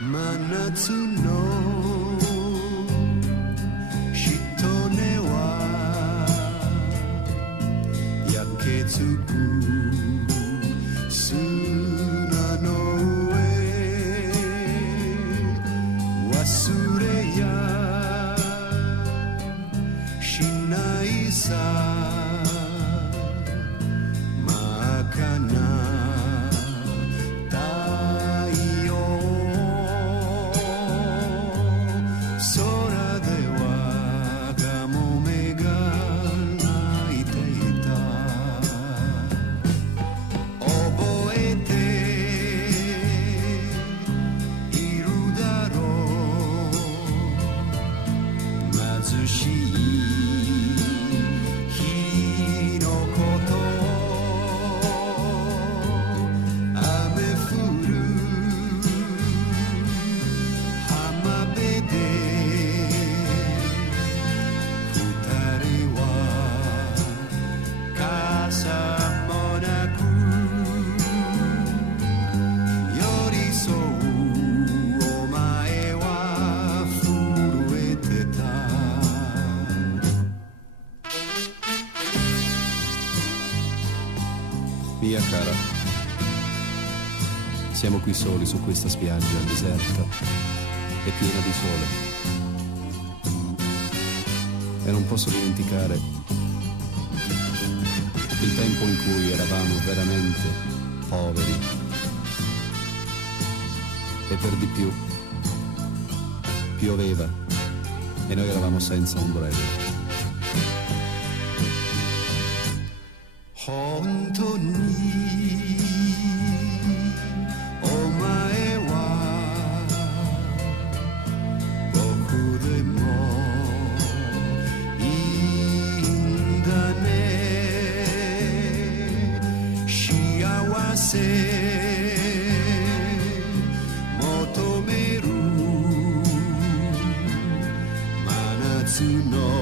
真夏のしとねは焼けつく砂の上忘れやしないさ真っ赤な貧しい日のこと雨降る浜辺で二人は傘もなく寄り添うお前は震えてたMia cara, siamo qui soli su questa spiaggia deserta e piena di sole. E non posso dimenticare il tempo in cui eravamo veramente poveri. E per di più pioveva e noi eravamo senza ombrello.本当にお前は僕でもいいんだね幸せ求める真夏の